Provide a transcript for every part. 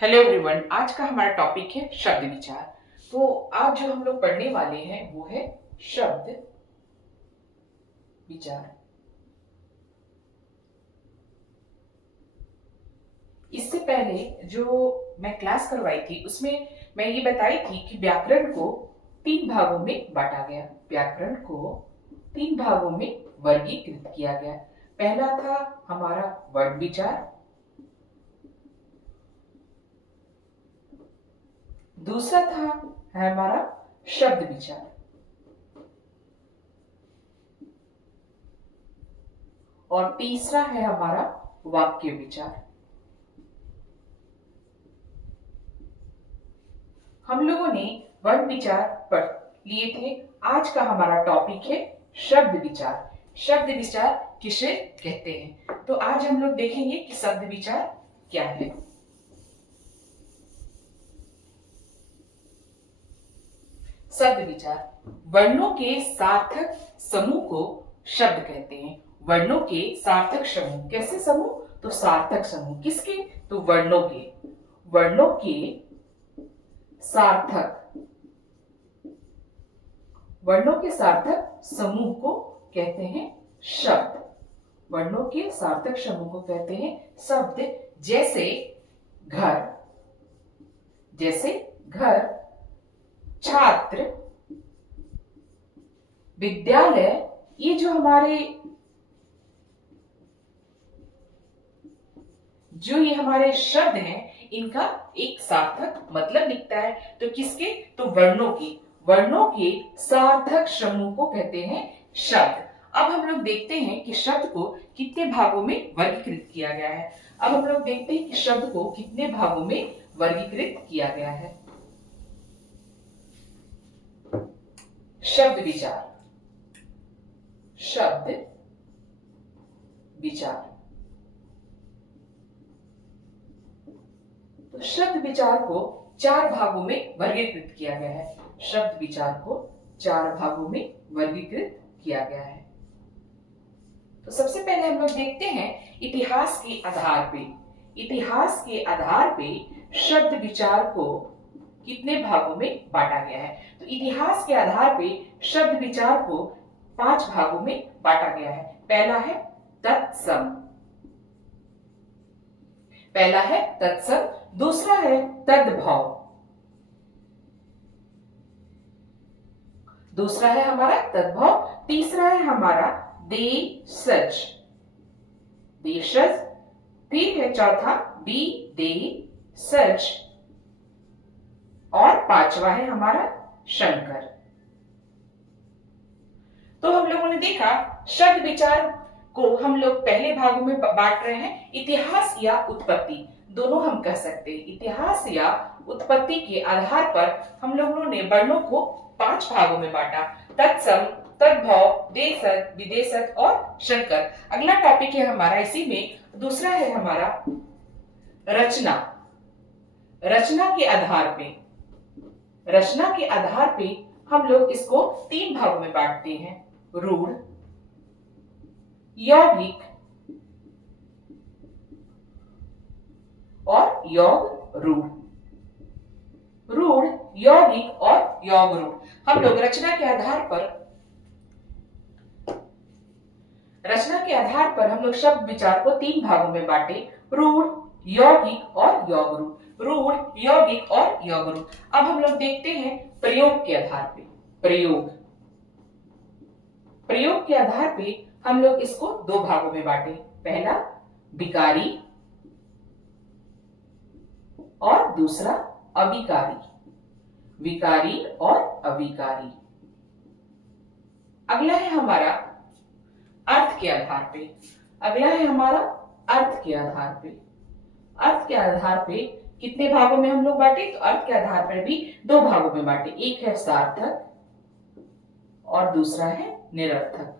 Hello everyone, आज का हमारा टॉपिक है शब्द विचार। तो आज जो हम लोग पढ़ने वाले हैं वो है शब्द विचार। इससे पहले जो मैं क्लास करवाई थी उसमें मैं ये बताई थी कि व्याकरण को तीन भागों में बांटा गया। व्याकरण को तीन भागों में वर्गीकृत किया गया। पहला था हमारा वर्ड विचार, दूसरा था है हमारा शब्द विचार, और तीसरा है हमारा वाक्य विचार। हम लोगों ने वर्ड विचार पढ़ लिए थे। आज का हमारा टॉपिक है शब्द विचार। शब्द विचार किसे कहते हैं, तो आज हम लोग देखेंगे कि शब्द विचार क्या है। शब्द विचार वर्णों के सार्थक समूह को शब्द कहते हैं। वर्णों के सार्थक समूह, कैसे समूह? तो सार्थक समूह किसके? तो वर्णों के। वर्णों के सार्थक, वर्णों के सार्थक समूह को कहते हैं शब्द। वर्णों के सार्थक समूह को कहते हैं शब्द। जैसे घर, जैसे घर, छात्र, विद्यालय, ये जो हमारे ये हमारे शब्द हैं, इनका एक सार्थक मतलब निकलता है। तो किसके? तो वर्णों के। वर्णों के सार्थक समूह को कहते हैं शब्द। अब हम लोग देखते हैं कि शब्द को कितने भागों में वर्गीकृत किया गया है। अब हम लोग देखते हैं कि शब्द को कितने भागों में वर्गीकृत किया गया है। शब्द विचार, शब्द विचार। तो शब्द विचार को चार भागों में वर्गीकृत किया गया है। शब्द विचार को चार भागों में वर्गीकृत किया गया है। तो सबसे पहले हम लोग देखते हैं इतिहास के आधार पे। इतिहास के आधार पे शब्द विचार को कितने भागों में बांटा गया है। तो इतिहास के आधार पे शब्द विचार को 5 भागों में बांटा गया है। पहला है तत्सम, पहला है तत्सम, दूसरा है तद्भव, दूसरा है हमारा तद्भव, तीसरा है हमारा देशज, देशज, फिर है चौथा विदेशज, और पांचवा है हमारा शंकर। तो हम लोगों ने देखा शब्द विचार को हम लोग पहले भागों में बांट रहे हैं। इतिहास या उत्पत्ति, दोनों हम कह सकते हैं। इतिहास या उत्पत्ति के आधार पर हम लोगों ने वर्णों को 5 भागों में बांटा। तत्सम, तद्भव, देशज, विदेशज और शंकर। अगला टॉपिक है हमारा इसी में, दूसरा है हमारा रचना। रचना के आधार पे, रचना के आधार पे हम लोग इसको 3 भागों में बांटते हैं। रूढ़, यौगिक और योग रूढ़। रूढ़, यौगिक और योग रूढ़। हम लोग रचना के आधार पर हम लोग शब्द विचार को 3 भागों में बांटे। रूढ़, यौगिक और योग रूढ़। रूढ़, यौगिक और योग रूढ़। अब हम लोग देखते हैं प्रयोग के आधार पे। प्रयोग, प्रयोग के आधार पे हम लोग इसको 2 भागों में बांटे। पहला विकारी और दूसरा अविकारी। विकारी और अविकारी। अगला है हमारा अर्थ के आधार पे। अगला है हमारा अर्थ के आधार पे। अर्थ के आधार पे कितने भागों में हम लोग बांटे? तो अर्थ के आधार पर भी 2 भागों में बांटे। एक है सार्थक और दूसरा है निरर्थक।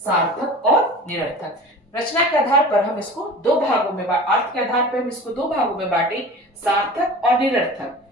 सार्थक और निरर्थक। रचना के आधार पर हम इसको 2 भागों में अर्थ के आधार पर हम इसको 2 भागों में बांटे, सार्थक और निरर्थक।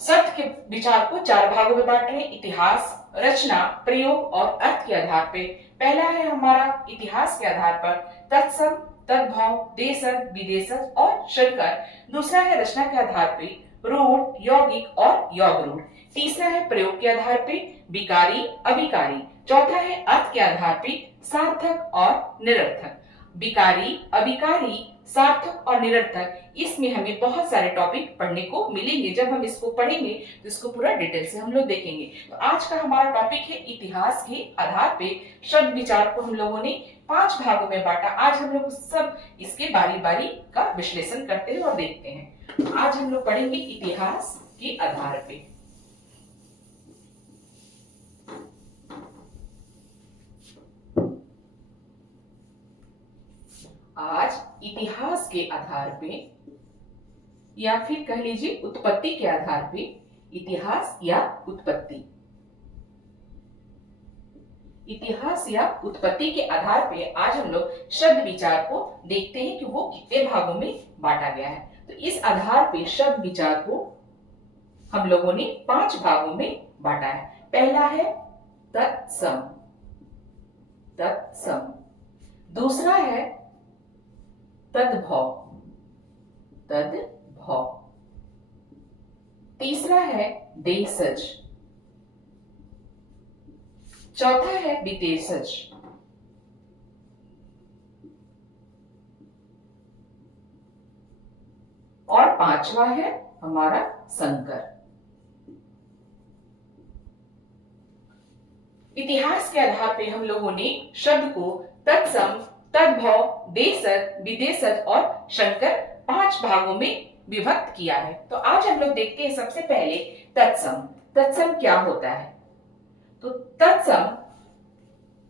शब्द के विचार को 4 भागों में बांट रहे हैं। इतिहास, रचना, प्रयोग और अर्थ के आधार पे। पहला है हमारा इतिहास के आधार पर तत्सम, तद्भव, देशज, विदेशज और शंकर। दूसरा है रचना के आधार पे रूढ़, यौगिक और योग रूढ़। तीसरा है प्रयोग के आधार पे विकारी, अविकारी। चौथा है अर्थ के आधार पे सार्थक और निरर्थक। विकारी, अविकारी, सार्थक और निरर्थक, इसमें हमें बहुत सारे टॉपिक पढ़ने को मिलेंगे। जब हम इसको पढ़ेंगे तो इसको पूरा डिटेल से हम लोग देखेंगे। तो आज का हमारा टॉपिक है इतिहास के आधार पे शब्द विचार को हम लोगों ने 5 भागों में बांटा। आज हम लोग सब इसके बारी बारी का विश्लेषण करते हैं और देखते हैं। आज हम लोग पढ़ेंगे इतिहास के आधार पे। आज इतिहास के आधार पे या फिर कह लीजिए उत्पत्ति के आधार पे, इतिहास या उत्पत्ति, इतिहास या उत्पत्ति के आधार पे आज हम लोग शब्द विचार को देखते हैं कि वो कितने भागों में बांटा गया है। तो इस आधार पे शब्द विचार को हम लोगों ने 5 भागों में बांटा है। पहला है तत्सम, तत्सम। दूसरा है तद्भव, तद्भव। तीसरा है देशज। चौथा है विदेशज। और 5वां है हमारा संकर। इतिहास के आधार पे हम लोगों ने शब्द को तत्सम, तद्भव, देशज, विदेशज और शंकर 5 भागों में विभक्त किया है। तो आज हम लोग देखते हैं सबसे पहले तत्सम। तत्सम क्या होता है? तो तत्सम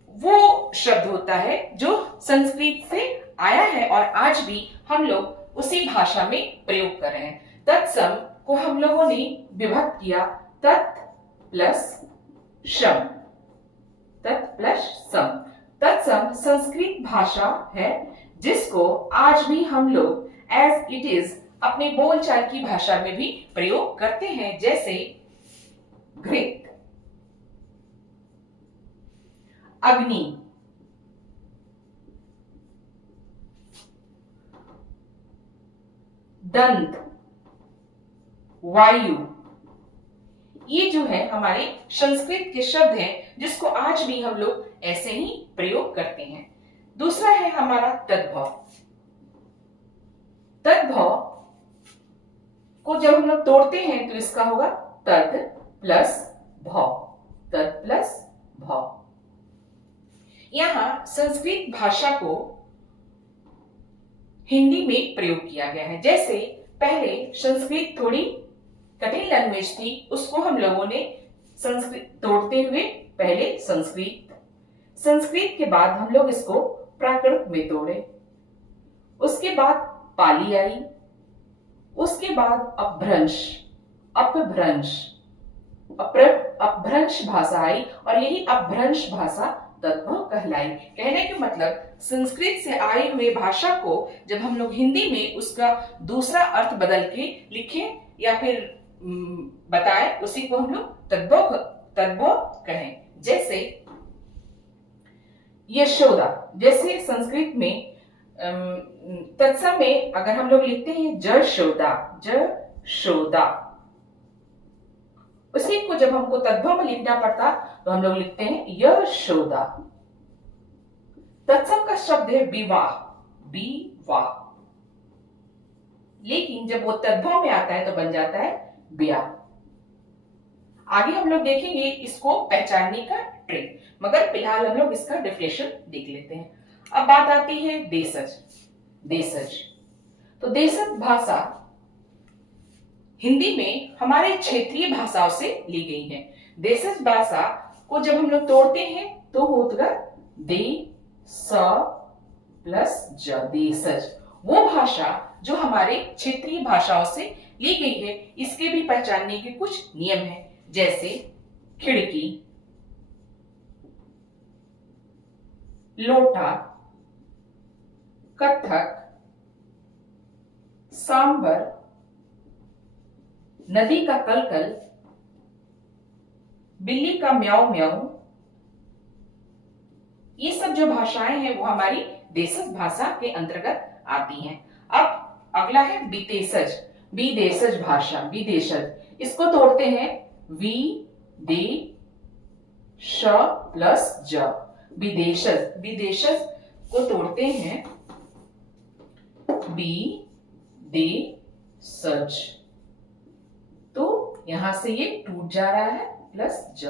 वो शब्द होता है जो संस्कृत से आया है और आज भी हम लोग उसी भाषा में प्रयोग कर रहे हैं। तत्सम को हम लोगों ने विभक्त किया तत् प्लस शम, तत् प्लस सम। तत्सम संस्कृत भाषा है जिसको आज भी हम लोग एज इट इज अपने बोलचाल की भाषा में भी प्रयोग करते हैं, जैसे घृत, अग्नि, दंत, वायु। ये जो है हमारे संस्कृत के शब्द हैं जिसको आज भी हम लोग ऐसे ही प्रयोग करते हैं। दूसरा है हमारा तद्भव। तद्भव को जब हम लोग तोड़ते हैं तो इसका होगा तद प्लस भव, तद प्लस भव। यहां संस्कृत भाषा को हिंदी में प्रयोग किया गया है। जैसे पहले संस्कृत थोड़ी कठिन लैंग्वेज थी, उसको हम लोगों ने संस्कृत तोड़ते हुए पहले संस्कृत के बाद हम लोग इसको प्राकृत में तोड़े, उसके बाद पाली आई, उसके बाद अपभ्रंश, अपभ्रंश, अपभ्रंश भाषा आई और यही अपभ्रंश भाषा तद्भव कहलाई। कहने के मतलब संस्कृत से आई हुई भाषा को जब हम लोग हिंदी में उसका दूसरा अर्थ बदल के लिखे या फिर बताए, उसी को हम लोग तद्भव कहें। जैसे यशोदा, जैसे संस्कृत में तत्सम में अगर हम लोग लिखते हैं जशोदा, जशोदा, उसी को जब हमको तद्भव में लिखना पड़ता तो हम लोग लिखते हैं यशोदा। तत्सम का शब्द है विवाह, विवाह, लेकिन जब वो तद्भव में आता है तो बन जाता है ब्याह। आगे हम लोग देखेंगे इसको पहचानने का ट्रिक, मगर फिलहाल हम लोग इसका डेफिनेशन देख लेते हैं। अब बात आती है देशज। देशज तो देशज भाषा हिंदी में हमारे क्षेत्रीय भाषाओं से ली गई है। देशज भाषा को जब हम लोग तोड़ते हैं तो होगा दे स प्लस ज, देशज। वो भाषा जो हमारे क्षेत्रीय भाषाओं से ली गई है, इसके भी पहचानने के कुछ नियम हैं, जैसे खिड़की, लोटा, कथक, सांबर, नदी का कलकल, बिल्ली का म्याऊ म्याऊ, ये सब जो भाषाएं हैं वो हमारी देशज भाषा के अंतर्गत आती हैं। अब अगला है विदेशज, विदेशज भाषा, विदेशज, इसको तोड़ते हैं वी दे श प्लस ज, विदेशज, विदेशज को तोड़ते हैं बी दे सज, तो यहां से ये टूट जा रहा है प्लस ज।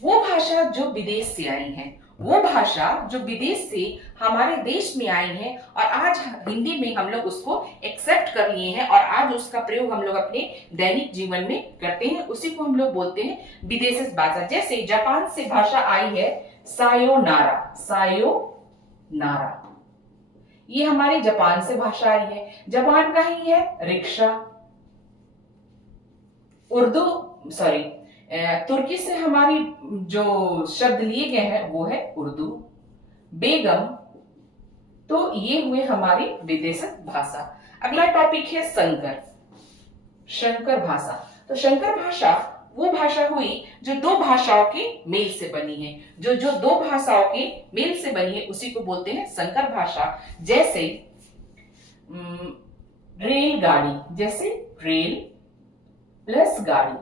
वो भाषा जो विदेश से आई है, वो भाषा जो विदेश से हमारे देश में आई है और आज हिंदी में हम लोग उसको एक्सेप्ट कर लिए हैं और आज उसका प्रयोग हम लोग अपने दैनिक जीवन में करते हैं, उसी को हम लोग बोलते हैं विदेशी भाषा। जैसे जापान से भाषा आई है सायोनारा, सायोनारा, ये हमारे जापान से भाषा आई है। जापान का ही है रिक्शा। तुर्की से हमारी जो शब्द लिए गए हैं वो है उर्दू। बेगम, तो ये हुए हमारी विदेशी भाषा। अगला टॉपिक है संकर, संकर भाषा। तो संकर भाषा वो भाषा हुई जो दो भाषाओं के मेल से बनी है, जो दो भाषाओं के मेल से बनी है उसी को बोलते हैं संकर भाषा। जैसे रेलगाड़ी, जैसे रेल प्लस गाड़ी,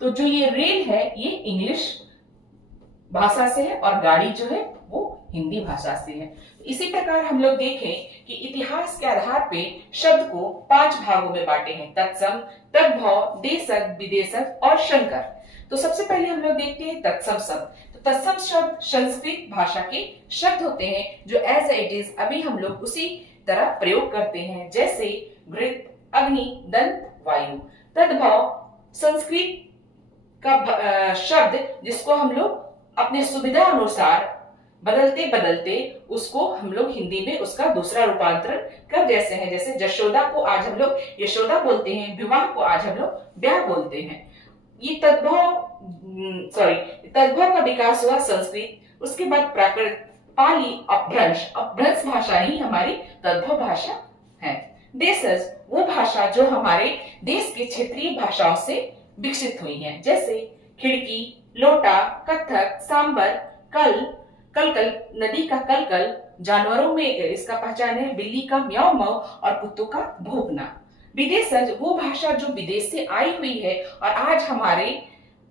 तो जो ये रेल है ये इंग्लिश भाषा से है और गाड़ी जो है वो हिंदी भाषा से है। इसी प्रकार हम लोग देखें कि इतिहास के आधार पे शब्द को 5 भागों में बांटे हैं, तत्सम, तद्भव, देशज, विदेशज और संकर। तो सबसे पहले हम लोग देखते हैं तत्सम शब्द। तो तत्सम शब्द संस्कृत भाषा के शब्द होते हैं जो एज इट इज अभी हम लोग उसी तरह प्रयोग करते हैं, जैसे घृत, अग्नि, दंत, वायु। तद्भव संस्कृत का शब्द जिसको हम लोग अपने सुविधा अनुसार बदलते बदलते उसको हम लोग हिंदी में उसका दूसरा रूपांतरण कर जैसे हैं। जैसे जशोदा को आज हम लोग यशोदा बोलते हैं, विवाह को आज हम लोग ब्याह बोलते हैं। ये तद्भव का विकास हुआ संस्कृत, उसके बाद प्राकृत, पाली, अपभ्रंश, अपभ्रंश भाषा ही हमारी तद्भव भाषा है। देशज वो भाषा जो हमारे देश के क्षेत्रीय भाषाओं से विकसित हुई हैं, जैसे खिड़की, लोटा, कथक, सांबर, कलकल, नदी का कलकल, जानवरों में इसका पहचान है बिल्ली का म्याऊ म्याऊ और कुत्तों का भौंकना। विदेशज वो भाषा जो विदेश से आई हुई है और आज हमारे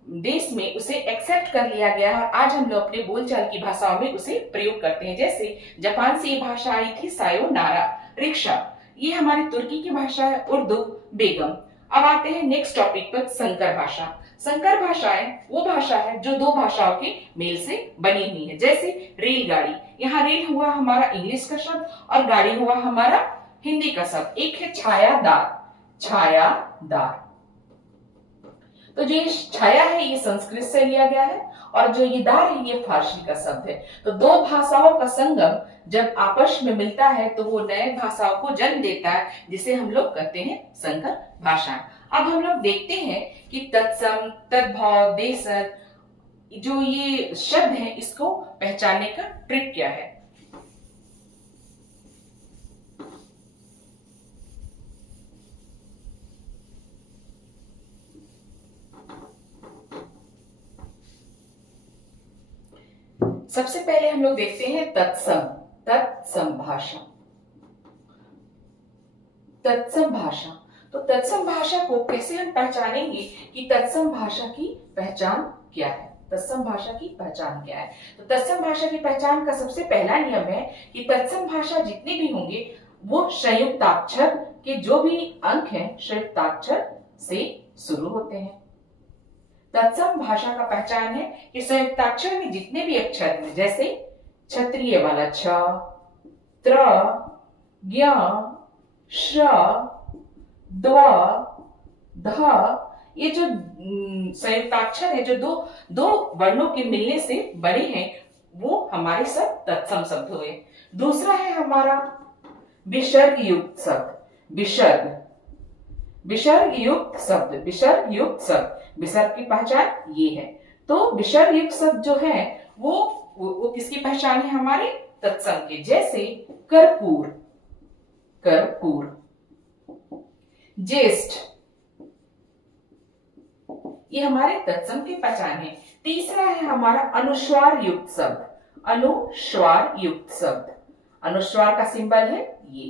देश में उसे एक्सेप्ट कर लिया गया है और आज हम लोग अपने बोलचाल की भाषाओं में उसे प्रयोग करते हैं। जैसे जापान से ये भाषा आई थी सायोनारा, रिक्शा, ये हमारी तुर्की की भाषा है उर्दू, बेगम। अब आते हैं नेक्स्ट टॉपिक पर, संकर भाषा। संकर भाषाएं वो भाषा है जो दो भाषाओं के मेल से बनी हुई है, जैसे रेलगाड़ी, यहाँ रेल हुआ हमारा इंग्लिश का शब्द और गाड़ी हुआ हमारा हिंदी का शब्द। एक है छायादार, छायादार, तो जो ये छाया है ये संस्कृत से लिया गया है और जो ये दार है ये फारसी का शब्द है। तो दो भाषाओं का संगम जब आपस में मिलता है तो वो नए भाषाओं को जन्म देता है, जिसे हम लोग कहते हैं संकर भाषा। अब हम लोग देखते हैं कि तत्सम, तद्भव, देशज जो ये शब्द है इसको पहचानने का ट्रिक क्या है। सबसे पहले हम लोग देखते हैं तत्सम, तत्सम भाषा, तत्सम भाषा। तो तत्सम भाषा को कैसे हम पहचानेंगे कि तत्सम भाषा की पहचान क्या है, तत्सम भाषा की पहचान क्या है। तो तत्सम भाषा की पहचान का सबसे पहला नियम है कि तत्सम भाषा जितने भी होंगे वो संयुक्ताक्षर के जो भी अंक हैं संयुक्ताक्षर से शुरू होते हैं। तत्सम भाषा का पहचान है कि संयुक्ताक्षर में जितने भी अक्षर हैं, जैसे क्षत्रिय वाला छ, त्र, ज्ञ, श, द्व, ध, ये जो संयुक्ताक्षर है जो दो वर्णों के मिलने से बने हैं वो हमारे सब तत्सम शब्द हुए। दूसरा है हमारा विसर्ग युक्त शब्द, विसर्ग, विसर्ग युक्त शब्द, विसर्ग युक्त शब्द, विसर्ग की पहचान ये है। तो विसर्ग युक्त शब्द जो है वो किसकी पहचान है, हमारे तत्सम के। जैसे कर्पूर, कर्पूर, ज्येष्ठ, ये हमारे तत्सम की पहचान है। तीसरा है हमारा अनुस्वार युक्त शब्द। अनुस्वार युक्त शब्द, अनुस्वार का सिंबल है ये।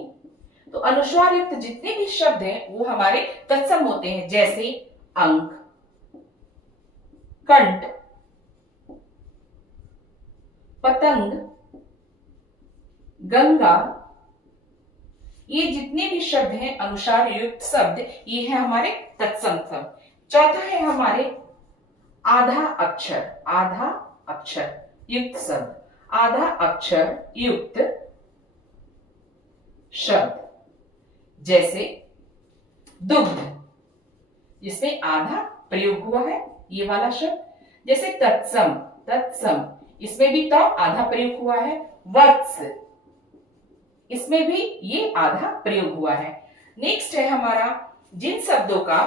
तो अनुस्वार युक्त जितने भी शब्द हैं वो हमारे तत्सम होते हैं, जैसे अंक, कंठ, पतंग, गंगा, ये जितने भी शब्द हैं अनुस्वार युक्त शब्द, ये है हमारे तत्सम शब्द। चौथा है हमारे आधा अक्षर, आधा अक्षर युक्त शब्द। आधा अक्षर युक्त शब्द जैसे दुग्ध, जिसमें आधा प्रयोग हुआ है ये वाला शब्द। जैसे तत्सम, तत्सम इसमें भी तो आधा प्रयोग हुआ है। वत्स, इसमें भी ये आधा प्रयोग हुआ है। नेक्स्ट है हमारा जिन शब्दों का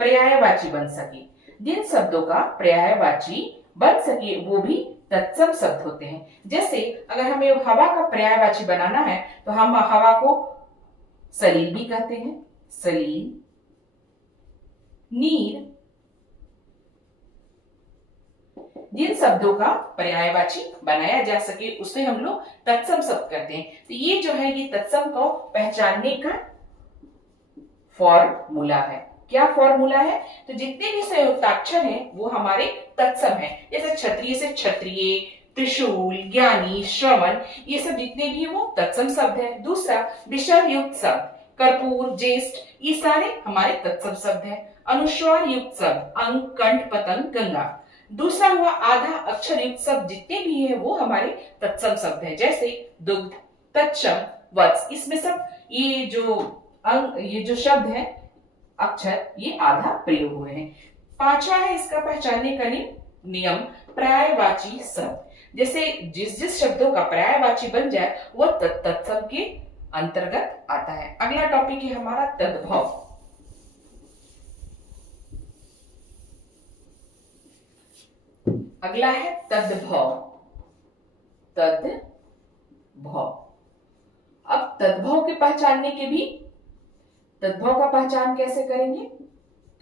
पर्यायवाची बन सके, जिन शब्दों का पर्यायवाची बन सके वो भी तत्सम शब्द होते हैं। जैसे अगर हमें हवा का पर्यायवाची बनाना है तो हम हवा को सलील भी कहते हैं, सलील, नीर। जिन शब्दों का पर्यायवाची बनाया जा सके उसे हम लोग तत्सम शब्द कहते हैं। तो ये जो है ये तत्सम को पहचानने का फॉर्मूला है। क्या फॉर्मूला है? तो जितने भी संयुक्ताक्षर हैं वो हमारे तत्सम हैं। जैसे क्षत्रिय से क्षत्रिय, त्रिशूल, ज्ञानी, श्रवण, ये सब जितने भी है वो तत्सम शब्द है। दूसरा विसर्ग युक्त शब्द, कर्पूर, ज्येष्ठ, ये सारे हमारे तत्सम शब्द हैं। अनुस्वार युक्त शब्द, अंक, कंठ, पतंग, गंगा। दूसरा हुआ आधा अक्षर युक्त शब्द, जितने भी है वो हमारे तत्सम शब्द हैं। जैसे दुग्ध, तत्सम, वत्स, इसमें सब ये जो शब्द है अक्षर ये आधा प्रयोग हुए हैं। पांचवा है इसका पहचानने का नियम पर्यायवाची शब्द। जैसे जिस शब्दों का पर्यायवाची बन जाए वो तत्सम के अंतर्गत आता है। अगला टॉपिक है हमारा तद्भव। अगला है तद्भव। तद्भव, अब तद्भव के पहचानने के भी, तद्भव का पहचान कैसे करेंगे?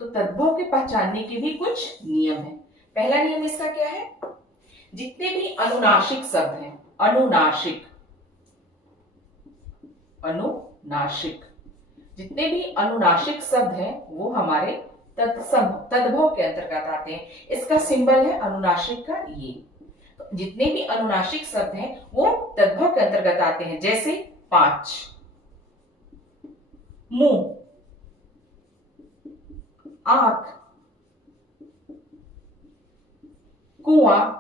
तो तद्भव के पहचानने के भी कुछ नियम है। पहला नियम इसका क्या है? जितने भी अनुनासिक शब्द हैं, अनुनासिक, अनुनासिक, जितने भी अनुनासिक शब्द हैं वो हमारे तद्भव के अंतर्गत आते हैं। इसका सिंबल है अनुनासिक का ये। तो जितने भी अनुनासिक शब्द हैं वो तद्भव के अंतर्गत आते हैं। जैसे पांच, मुंह, आंख, कुआं,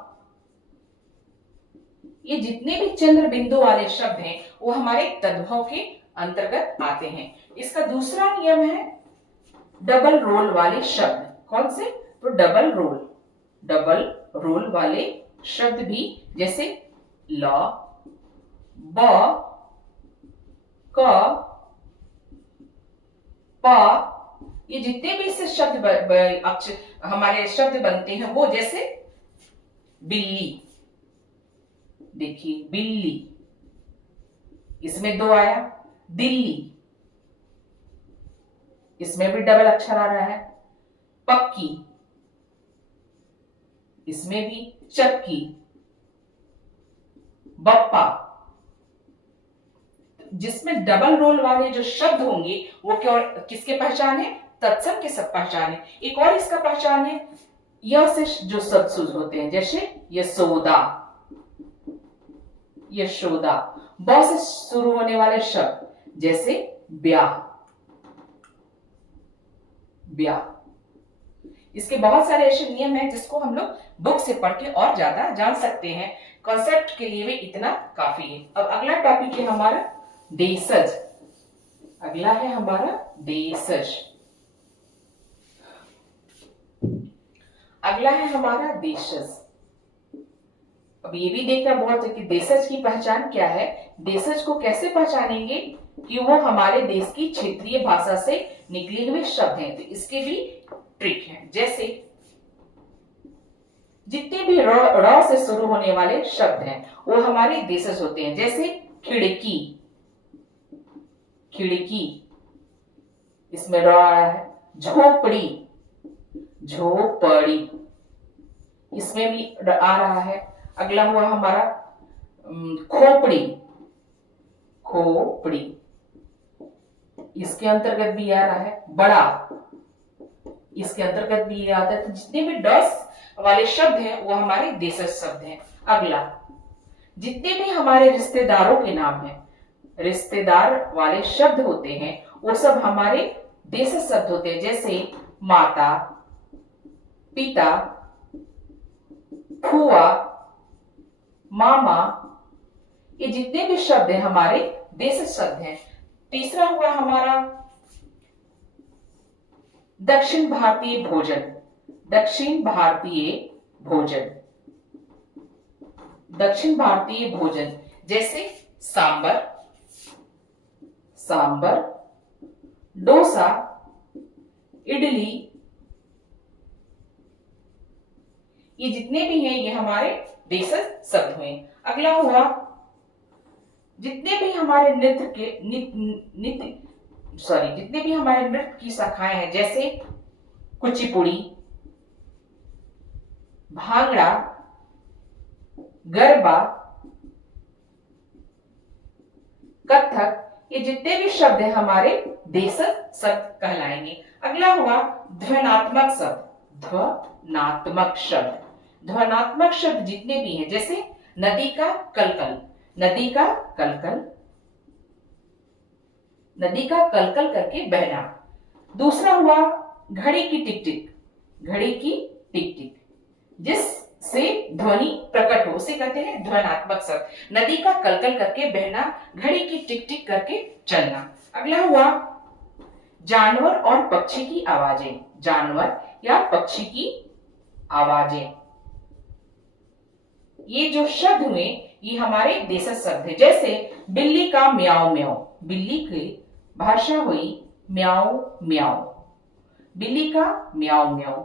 ये जितने भी चंद्र बिंदु वाले शब्द हैं वो हमारे तद्भव के अंतर्गत आते हैं। इसका दूसरा नियम है डबल रोल वाले शब्द। कौन से? तो डबल रोल वाले शब्द भी, जैसे ल, ब, क, प, ये जितने भी इससे शब्द हमारे शब्द बनते हैं वो, जैसे बिल्ली, देखिए बिल्ली, इसमें दो आया। दिल्ली, इसमें भी डबल अक्षर आ रहा है। पक्की, इसमें भी चक्की, बप्पा, जिसमें डबल रोल वाले जो शब्द होंगे वो क्या, किसके पहचान है? तत्सम के सब पहचान है। एक और इसका पहचान है य से जो शब्द शुरू होते हैं, जैसे यशोदा, यशोदा। ब से शुरू होने वाले शब्द जैसे ब्याह, ब्याह। इसके बहुत सारे ऐसे नियम हैं जिसको हम लोग बुक से पढ़ के और ज्यादा जान सकते हैं। कॉन्सेप्ट के लिए भी इतना काफी है। अब अगला टॉपिक है हमारा देशज। अगला है हमारा देशज। अगला है हमारा देशज। अब ये भी देखना बहुत है कि देशज की पहचान क्या है। देशज को कैसे पहचानेंगे कि वो हमारे देश की क्षेत्रीय भाषा से निकले हुए शब्द हैं। तो इसके भी ट्रिक है। जैसे जितने भी र से शुरू होने वाले शब्द हैं वो हमारे देशज होते हैं। जैसे खिड़की, खिड़की, इसमें र आया है। झोपड़ी, झोपड़ी, इसमें भी आ रहा है। अगला हुआ हमारा खोपड़ी, खोपड़ी, इसके अंतर्गत भी आ रहा है। बड़ा, इसके अंतर्गत भी आता है। तो जितने भी डस वाले शब्द हैं वो हमारे देशज शब्द हैं। अगला, जितने भी हमारे रिश्तेदारों के नाम हैं, रिश्तेदार वाले शब्द होते हैं, वो सब हमारे देशज शब्द होते हैं। जैसे माता, पिता, फुआ, मामा, ये जितने भी शब्द हैं हमारे देशज शब्द हैं। तीसरा हुआ हमारा दक्षिण भारतीय भोजन, दक्षिण भारतीय भोजन, दक्षिण भारतीय भोजन, जैसे सांबर, सांबर, डोसा, इडली, ये जितने भी हैं ये हमारे देशज शब्द हुए। अगला हुआ, जितने भी हमारे नृत्य के जितने भी हमारे नृत्य की शाखाएं हैं, जैसे कुचिपुड़ी, भांगड़ा, गरबा, कथक, ये जितने भी शब्द हैं हमारे देशज शब्द कहलाएंगे। अगला हुआ ध्वनात्मक शब्द, ध्वनात्मक शब्द, ध्वनात्मक शब्द जितने भी हैं, जैसे नदी का कलकल, नदी का कलकल, नदी का कलकल करके बहना। दूसरा हुआ घड़ी की टिक टिक, घड़ी की टिक टिक, जिससे ध्वनि प्रकट हो उसे कहते हैं ध्वनात्मक शब्द। नदी का कलकल करके बहना, घड़ी की टिक टिक करके चलना। अगला हुआ जानवर और पक्षी की आवाजें, जानवर या पक्षी की आवाजें, ये जो शब्द हुए ये हमारे देशज शब्द है। जैसे बिल्ली का म्याऊ म्याऊ, बिल्ली की भाषा हुई म्याऊ म्याऊ, बिल्ली का म्याऊ म्याऊ।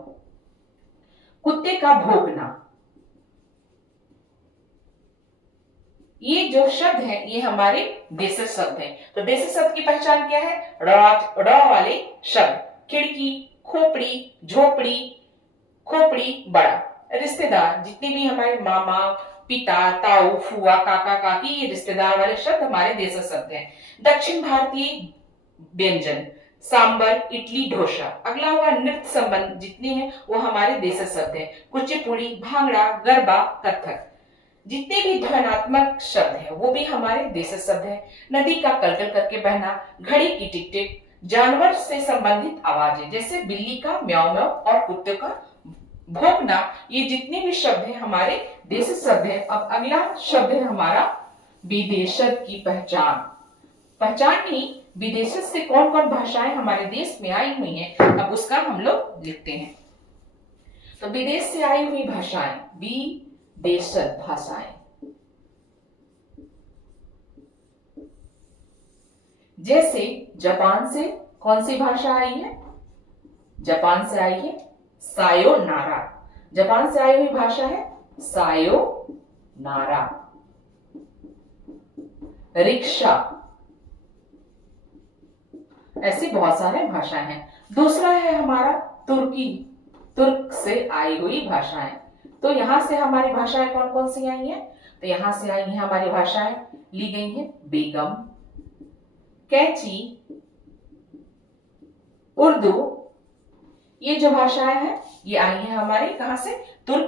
कुत्ते का भौंकना, ये जो शब्द है ये हमारे देशज शब्द हैं। तो देशज शब्द की पहचान क्या है? ड़ वाले शब्द, खिड़की, खोपड़ी, झोपड़ी, खोपड़ी, बड़ा। रिश्तेदार, जितने भी हमारे मामा, पिता, ताऊ, फुआ, काका, काकी, ये रिश्तेदार वाले शब्द हमारे देशज शब्द हैं। दक्षिण भारतीय व्यंजन, सांबर, इडली, डोसा। अगला हुआ नृत्य संबंध जितने हैं वो हमारे देशज शब्द हैं। कुचिपुड़ी, भांगड़ा, गरबा, कथक, जितने भी ध्वनात्मक शब्द हैं वो भी हमारे देशज शब्द हैं। नदी का कलकल करके बहना, घड़ी की टिक टिक, जानवर से संबंधित आवाजें जैसे बिल्ली का म्याऊ म्याऊ और कुत्ते का भौंकना, ये जितने भी शब्द हैं हमारे देशज शब्द हैं। अब अगला शब्द है हमारा विदेशज की पहचान। पहचान ही विदेशज से कौन कौन भाषाएं हमारे देश में आई हुई हैं, अब उसका हम लोग लिखते हैं। तो विदेश से आई हुई भाषाएं, विदेशज भाषाएं, जैसे जापान से कौन सी भाषा आई है? जापान से आई है सायोनारा, जापान से आई हुई भाषा है सायोनारा। रिक्शा, ऐसी बहुत सारे भाषाएं हैं। दूसरा है हमारा तुर्की, तुर्क से आई हुई भाषाएं। तो यहां से हमारी भाषाएं कौन कौन सी आई हैं? तो यहां से आई हैं हमारी भाषाएं, ली गई हैं बेगम, कैची, उर्दू, ये जो भाषाएं हैं ये आई हैं हमारे कहां से? तुर्क